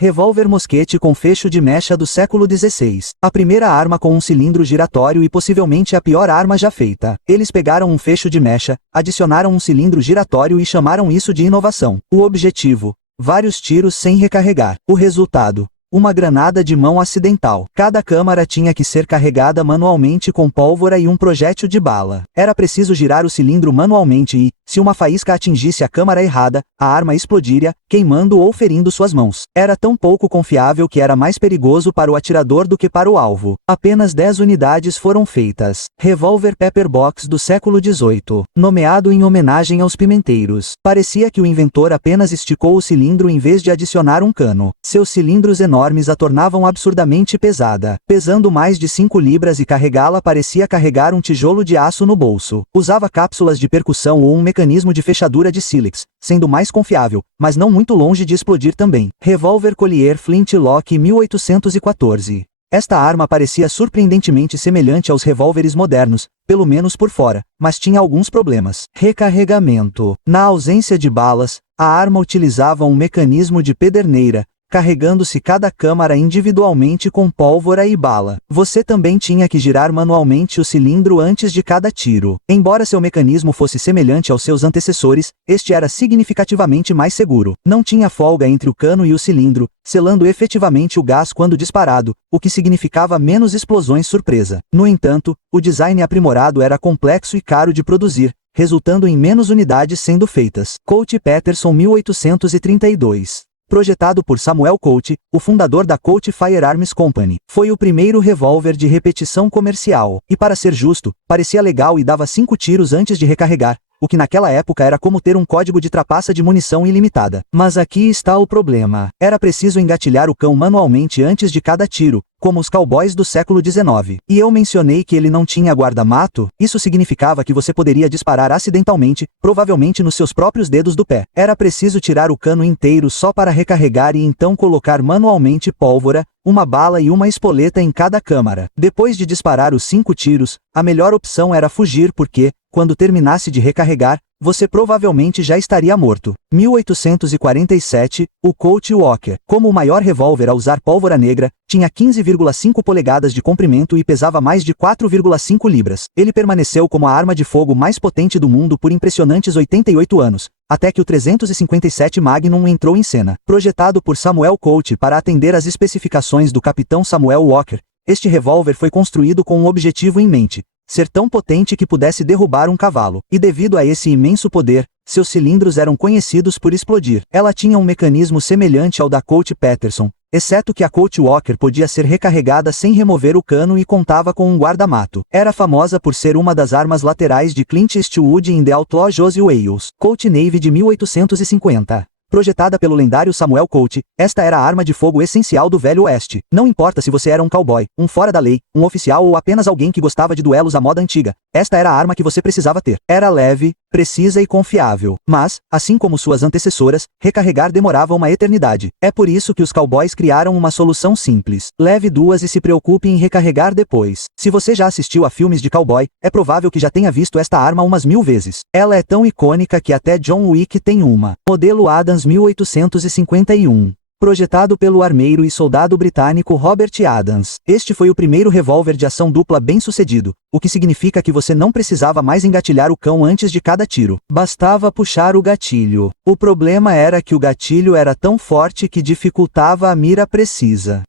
Revólver mosquete com fecho de mecha do século XVI. A primeira arma com um cilindro giratório e possivelmente a pior arma já feita. Eles pegaram um fecho de mecha, adicionaram um cilindro giratório e chamaram isso de inovação. O objetivo: vários tiros sem recarregar. O resultado: uma granada de mão acidental. Cada câmara tinha que ser carregada manualmente com pólvora e um projétil de bala. Era preciso girar o cilindro manualmente e, se uma faísca atingisse a câmara errada, a arma explodiria, queimando ou ferindo suas mãos. Era tão pouco confiável que era mais perigoso para o atirador do que para o alvo. Apenas 10 unidades foram feitas. Revólver Pepperbox do século XVIII. Nomeado em homenagem aos pimenteiros. Parecia que o inventor apenas esticou o cilindro em vez de adicionar um cano. Seus cilindros enormes a tornavam absurdamente pesada. Pesando mais de 5 libras e carregá-la parecia carregar um tijolo de aço no bolso. Usava cápsulas de percussão ou um mecanismo de fechadura de sílex, sendo mais confiável, mas não muito longe de explodir também. Revólver Collier Flintlock 1814. Esta arma parecia surpreendentemente semelhante aos revólveres modernos, pelo menos por fora, mas tinha alguns problemas. Recarregamento. Na ausência de balas, a arma utilizava um mecanismo de pederneira, carregando-se cada câmara individualmente com pólvora e bala. Você também tinha que girar manualmente o cilindro antes de cada tiro. Embora seu mecanismo fosse semelhante aos seus antecessores, este era significativamente mais seguro. Não tinha folga entre o cano e o cilindro, selando efetivamente o gás quando disparado, o que significava menos explosões surpresa. No entanto, o design aprimorado era complexo e caro de produzir, resultando em menos unidades sendo feitas. Colt Peterson 1832. Projetado por Samuel Colt, o fundador da Colt Firearms Company. Foi o primeiro revólver de repetição comercial. E para ser justo, parecia legal e dava 5 tiros antes de recarregar, o que naquela época era como ter um código de trapaça de munição ilimitada. Mas aqui está o problema. Era preciso engatilhar o cão manualmente antes de cada tiro, como os cowboys do século XIX. E eu mencionei que ele não tinha guarda-mato? Isso significava que você poderia disparar acidentalmente, provavelmente nos seus próprios dedos do pé. Era preciso tirar o cano inteiro só para recarregar e então colocar manualmente pólvora, uma bala e uma espoleta em cada câmara. Depois de disparar os 5 tiros, a melhor opção era fugir porque, quando terminasse de recarregar, você provavelmente já estaria morto. 1847, o Colt Walker. Como o maior revólver a usar pólvora negra, tinha 15,5 polegadas de comprimento e pesava mais de 4,5 libras. Ele permaneceu como a arma de fogo mais potente do mundo por impressionantes 88 anos, até que o 357 Magnum entrou em cena. Projetado por Samuel Colt para atender às especificações do capitão Samuel Walker, este revólver foi construído com um objetivo em mente: ser tão potente que pudesse derrubar um cavalo. E devido a esse imenso poder, seus cilindros eram conhecidos por explodir. Ela tinha um mecanismo semelhante ao da Colt Peterson, exceto que a Colt Walker podia ser recarregada sem remover o cano e contava com um guarda-mato. Era famosa por ser uma das armas laterais de Clint Eastwood em The Outlaw Josey Wales. Colt Navy de 1850. Projetada pelo lendário Samuel Colt, esta era a arma de fogo essencial do Velho Oeste. Não importa se você era um cowboy, um fora da lei, um oficial ou apenas alguém que gostava de duelos à moda antiga, esta era a arma que você precisava ter. Era leve, precisa e confiável. Mas, assim como suas antecessoras, recarregar demorava uma eternidade. É por isso que os cowboys criaram uma solução simples. Leve 2 e se preocupe em recarregar depois. Se você já assistiu a filmes de cowboy, é provável que já tenha visto esta arma umas 1000 vezes. Ela é tão icônica que até John Wick tem uma. Modelo Adams 1851. Projetado pelo armeiro e soldado britânico Robert Adams. Este foi o primeiro revólver de ação dupla bem-sucedido, o que significa que você não precisava mais engatilhar o cão antes de cada tiro. Bastava puxar o gatilho. O problema era que o gatilho era tão forte que dificultava a mira precisa.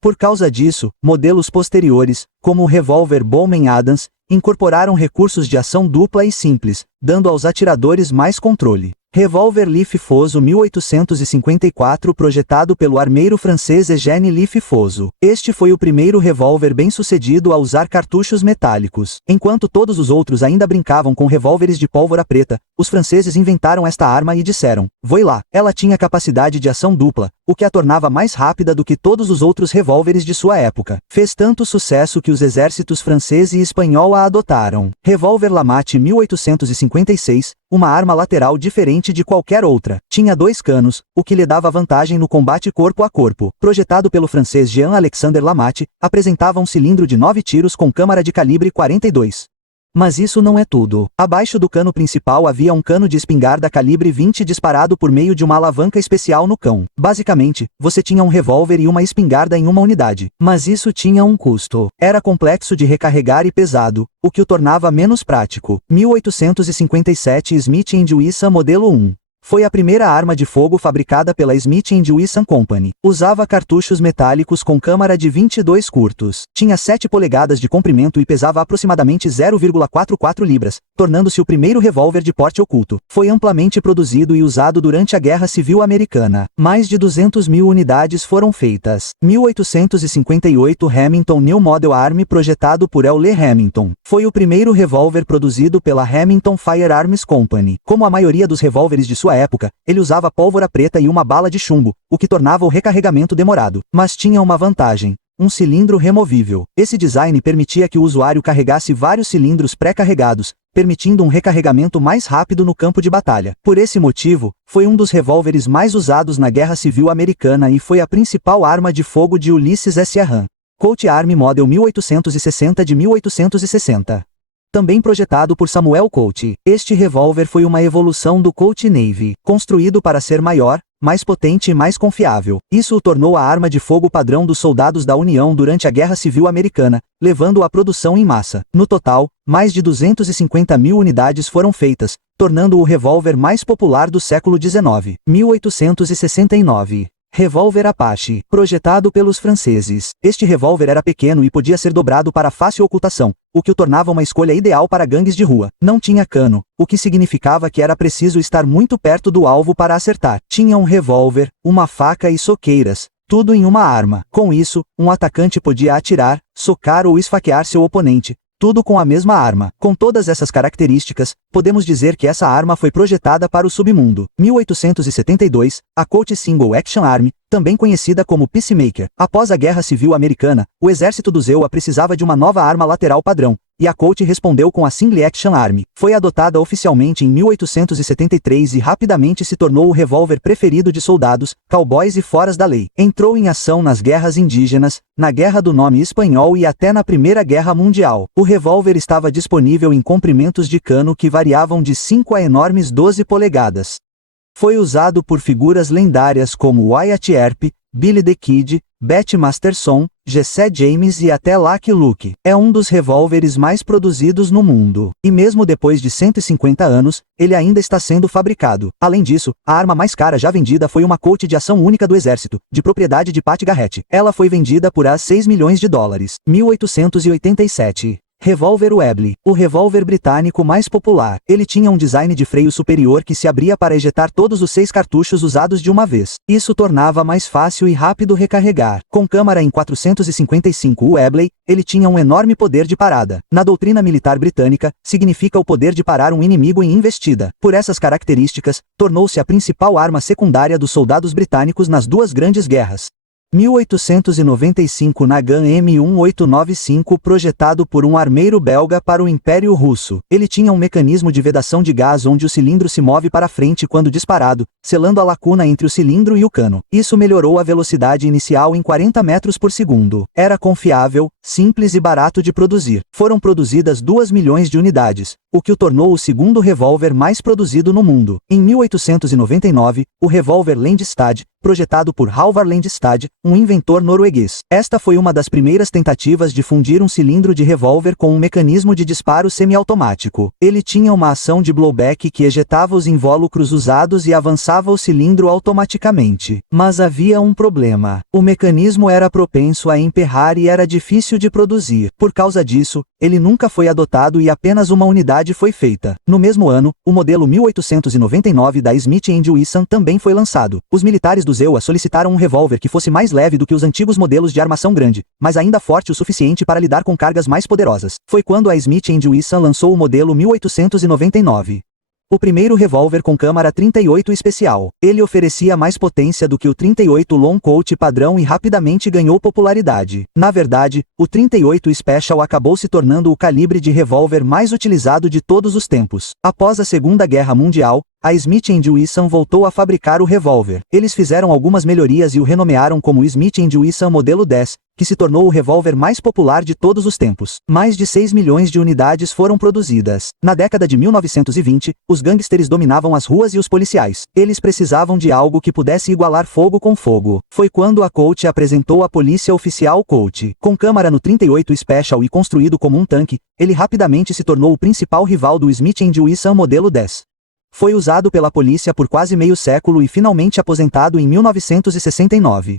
Por causa disso, modelos posteriores, como o revólver Bowman Adams, incorporaram recursos de ação dupla e simples, dando aos atiradores mais controle. Revólver Leaf Foso 1854 projetado pelo armeiro francês Eugène Leaf Foso. Este foi o primeiro revólver bem-sucedido a usar cartuchos metálicos. Enquanto todos os outros ainda brincavam com revólveres de pólvora preta, os franceses inventaram esta arma e disseram: "Voi lá." Ela tinha capacidade de ação dupla, o que a tornava mais rápida do que todos os outros revólveres de sua época. Fez tanto sucesso que os exércitos francês e espanhol a adotaram. Revólver Lamate 1856, uma arma lateral diferente de qualquer outra. Tinha 2 canos, o que lhe dava vantagem no combate corpo a corpo. Projetado pelo francês Jean-Alexandre Lamate, apresentava um cilindro de 9 tiros com câmara de calibre 42. Mas isso não é tudo. Abaixo do cano principal havia um cano de espingarda calibre 20 disparado por meio de uma alavanca especial no cão. Basicamente, você tinha um revólver e uma espingarda em uma unidade. Mas isso tinha um custo. Era complexo de recarregar e pesado, o que o tornava menos prático. 1857 Smith & Wesson Modelo 1. Foi a primeira arma de fogo fabricada pela Smith & Wesson Company. Usava cartuchos metálicos com câmara de 22 curtos. Tinha 7 polegadas de comprimento e pesava aproximadamente 0,44 libras, tornando-se o primeiro revólver de porte oculto. Foi amplamente produzido e usado durante a Guerra Civil Americana. Mais de 200.000 unidades foram feitas. 1858 Remington New Model Arm projetado por L. Lee Remington. Foi o primeiro revólver produzido pela Remington Firearms Company. Como a maioria dos revólveres de sua época, ele usava pólvora preta e uma bala de chumbo, o que tornava o recarregamento demorado. Mas tinha uma vantagem: um cilindro removível. Esse design permitia que o usuário carregasse vários cilindros pré-carregados, permitindo um recarregamento mais rápido no campo de batalha. Por esse motivo, foi um dos revólveres mais usados na Guerra Civil Americana e foi a principal arma de fogo de Ulysses S. Grant. Colt Arm Model 1860 de 1860. Também projetado por Samuel Colt. Este revólver foi uma evolução do Colt Navy, construído para ser maior, mais potente e mais confiável. Isso o tornou a arma de fogo padrão dos soldados da União durante a Guerra Civil Americana, levando à produção em massa. No total, mais de 250.000 unidades foram feitas, tornando o revólver mais popular do século XIX. 1869. Revólver Apache, projetado pelos franceses. Este revólver era pequeno e podia ser dobrado para fácil ocultação, o que o tornava uma escolha ideal para gangues de rua. Não tinha cano, o que significava que era preciso estar muito perto do alvo para acertar. Tinha um revólver, uma faca e soqueiras, tudo em uma arma. Com isso, um atacante podia atirar, socar ou esfaquear seu oponente, tudo com a mesma arma. Com todas essas características, podemos dizer que essa arma foi projetada para o submundo. 1872, a Colt Single Action Arm, também conhecida como Peacemaker. Após a Guerra Civil Americana, o exército do ZEUA precisava de uma nova arma lateral padrão, e a Colt respondeu com a Single Action Arm. Foi adotada oficialmente em 1873 e rapidamente se tornou o revólver preferido de soldados, cowboys e foras da lei. Entrou em ação nas guerras indígenas, na Guerra do Nome Espanhol e até na Primeira Guerra Mundial. O revólver estava disponível em comprimentos de cano que variavam de 5 a enormes 12 polegadas. Foi usado por figuras lendárias como Wyatt Earp, Billy the Kid, Bette Masterson, Jesse James e até Lucky Luke. É um dos revólveres mais produzidos no mundo. E mesmo depois de 150 anos, ele ainda está sendo fabricado. Além disso, a arma mais cara já vendida foi uma Colt de ação única do exército, de propriedade de Pat Garrett. Ela foi vendida por $6 milhões. 1887. Revólver Webley, o revólver britânico mais popular. Ele tinha um design de freio superior que se abria para ejetar todos os 6 cartuchos usados de uma vez. Isso tornava mais fácil e rápido recarregar. Com câmara em 455 Webley, ele tinha um enorme poder de parada. Na doutrina militar britânica, significa o poder de parar um inimigo em investida. Por essas características, tornou-se a principal arma secundária dos soldados britânicos nas duas grandes guerras. 1895 Nagant M1895 projetado por um armeiro belga para o Império Russo. Ele tinha um mecanismo de vedação de gás onde o cilindro se move para frente quando disparado, selando a lacuna entre o cilindro e o cano. Isso melhorou a velocidade inicial em 40 metros por segundo. Era confiável, simples e barato de produzir. Foram produzidas 2 milhões de unidades, o que o tornou o segundo revólver mais produzido no mundo. Em 1899, o revólver Landstad, projetado por Halvard Landstad, um inventor norueguês. Esta foi uma das primeiras tentativas de fundir um cilindro de revólver com um mecanismo de disparo semiautomático. Ele tinha uma ação de blowback que ejetava os invólucros usados e avançava o cilindro automaticamente. Mas havia um problema. O mecanismo era propenso a emperrar e era difícil de produzir. Por causa disso, ele nunca foi adotado e apenas uma unidade foi feita. No mesmo ano, o modelo 1899 da Smith & Wesson também foi lançado. Os militares do ZEUA solicitaram um revólver que fosse mais leve do que os antigos modelos de armação grande, mas ainda forte o suficiente para lidar com cargas mais poderosas. Foi quando a Smith & Wesson lançou o modelo 1899. O primeiro revólver com câmara 38 especial. Ele oferecia mais potência do que o 38 Long Colt padrão e rapidamente ganhou popularidade. Na verdade, o 38 Special acabou se tornando o calibre de revólver mais utilizado de todos os tempos. Após a Segunda Guerra Mundial, a Smith & Wesson voltou a fabricar o revólver. Eles fizeram algumas melhorias e o renomearam como Smith & Wesson Modelo 10, que se tornou o revólver mais popular de todos os tempos. Mais de 6 milhões de unidades foram produzidas. Na década de 1920, os gangsters dominavam as ruas e os policiais. Eles precisavam de algo que pudesse igualar fogo com fogo. Foi quando a Colt apresentou a Polícia Oficial Colt. Com câmara no 38 Special e construído como um tanque, ele rapidamente se tornou o principal rival do Smith & Wesson Modelo 10. Foi usado pela polícia por quase meio século e finalmente aposentado em 1969.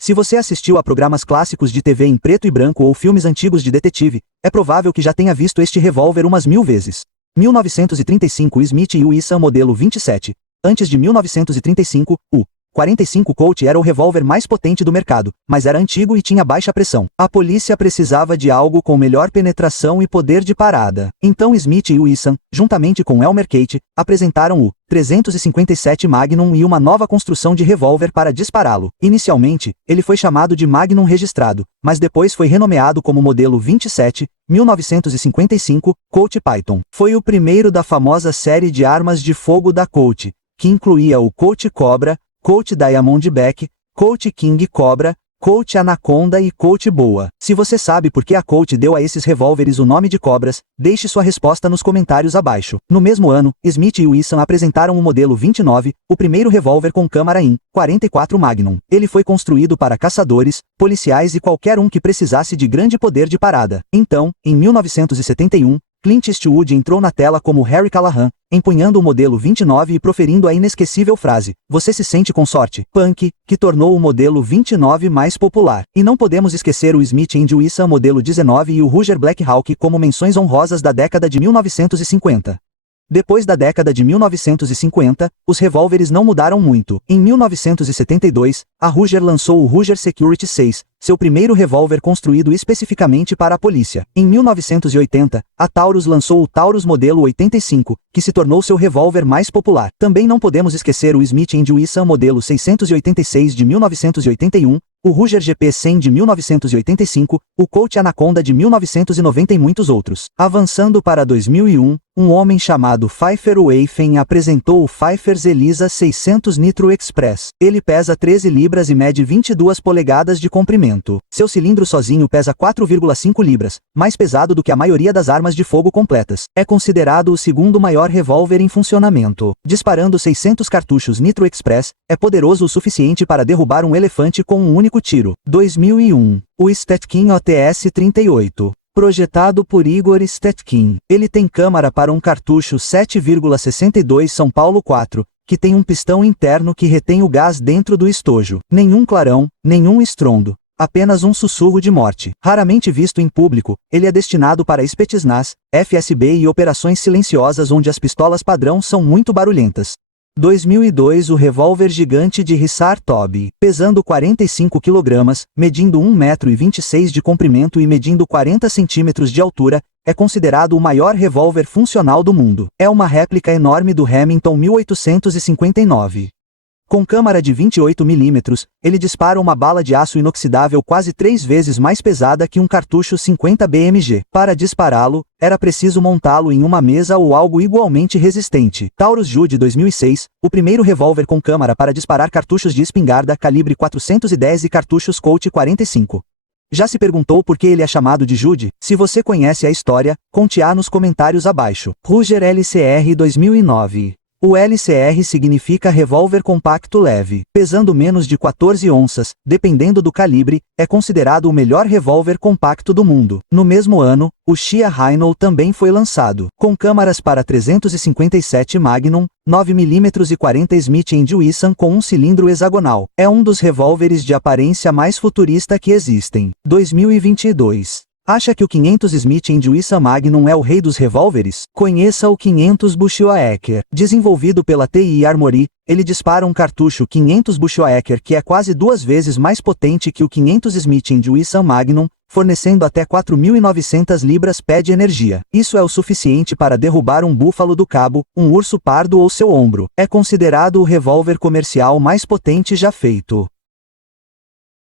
Se você assistiu a programas clássicos de TV em preto e branco ou filmes antigos de detetive, é provável que já tenha visto este revólver umas 1000 vezes. 1935 Smith & Wesson Modelo 27. Antes de 1935, o 45 Colt era o revólver mais potente do mercado, mas era antigo e tinha baixa pressão. A polícia precisava de algo com melhor penetração e poder de parada. Então Smith & Wesson, juntamente com Elmer Kate, apresentaram o 357 Magnum e uma nova construção de revólver para dispará-lo. Inicialmente, ele foi chamado de Magnum registrado, mas depois foi renomeado como Modelo 27, 1955, Colt Python. Foi o primeiro da famosa série de armas de fogo da Colt, que incluía o Colt Cobra, Colt Diamondback, Colt King Cobra, Colt Anaconda e Colt Boa. Se você sabe por que a Colt deu a esses revólveres o nome de cobras, deixe sua resposta nos comentários abaixo. No mesmo ano, Smith & Wesson apresentaram o modelo 29, o primeiro revólver com câmara em 44 Magnum. Ele foi construído para caçadores, policiais e qualquer um que precisasse de grande poder de parada. Então, em 1971, Clint Eastwood entrou na tela como Harry Callahan, empunhando o modelo 29 e proferindo a inesquecível frase, "Você se sente com sorte, punk", que tornou o modelo 29 mais popular. E não podemos esquecer o Smith & Wesson modelo 19 e o Ruger Black Hawk como menções honrosas da década de 1950. Depois da década de 1950, os revólveres não mudaram muito. Em 1972, a Ruger lançou o Ruger Security 6, seu primeiro revólver construído especificamente para a polícia. Em 1980, a Taurus lançou o Taurus modelo 85, que se tornou seu revólver mais popular. Também não podemos esquecer o Smith & Wesson modelo 686 de 1981, o Ruger GP100 de 1985, o Colt Anaconda de 1990 e muitos outros. Avançando para 2001, um homem chamado Pfeiffer Waffen apresentou o Pfeiffer's Elisa 600 Nitro Express. Ele pesa 13 libras e mede 22 polegadas de comprimento. Seu cilindro sozinho pesa 4,5 libras, mais pesado do que a maioria das armas de fogo completas. É considerado o segundo maior revólver em funcionamento. Disparando 600 cartuchos Nitro Express, é poderoso o suficiente para derrubar um elefante com um único tiro. 2001. O Stetkin OTS-38. Projetado por Igor Stetkin. Ele tem câmara para um cartucho 7,62 São Paulo 4, que tem um pistão interno que retém o gás dentro do estojo. Nenhum clarão, nenhum estrondo. Apenas um sussurro de morte. Raramente visto em público, ele é destinado para Spetsnaz, FSB e operações silenciosas onde as pistolas padrão são muito barulhentas. 2002 O revólver gigante de Rissar Toby. Pesando 45 kg, medindo 1,26 m de comprimento e medindo 40 cm de altura, é considerado o maior revólver funcional do mundo. É uma réplica enorme do Remington 1859. Com câmara de 28 mm, ele dispara uma bala de aço inoxidável quase 3 vezes mais pesada que um cartucho 50 BMG. Para dispará-lo, era preciso montá-lo em uma mesa ou algo igualmente resistente. Taurus Jude 2006, o primeiro revólver com câmara para disparar cartuchos de espingarda calibre 410 e cartuchos Colt 45. Já se perguntou por que ele é chamado de Jude? Se você conhece a história, conte-a nos comentários abaixo. Ruger LCR 2009. O LCR significa revólver compacto leve. Pesando menos de 14 onças, dependendo do calibre, é considerado o melhor revólver compacto do mundo. No mesmo ano, o Shia Rhino também foi lançado. Com câmaras para 357 Magnum, 9mm e 40 Smith & Wesson com um cilindro hexagonal. É um dos revólveres de aparência mais futurista que existem. 2022. Acha que o 500 Smith & Wesson Magnum é o rei dos revólveres? Conheça o 500 Bushwacker. Desenvolvido pela TI Armory, ele dispara um cartucho 500 Bushwacker que é quase 2 vezes mais potente que o 500 Smith & Wesson Magnum, fornecendo até 4.900 libras-pé de energia. Isso é o suficiente para derrubar um búfalo do cabo, um urso pardo ou seu ombro. É considerado o revólver comercial mais potente já feito.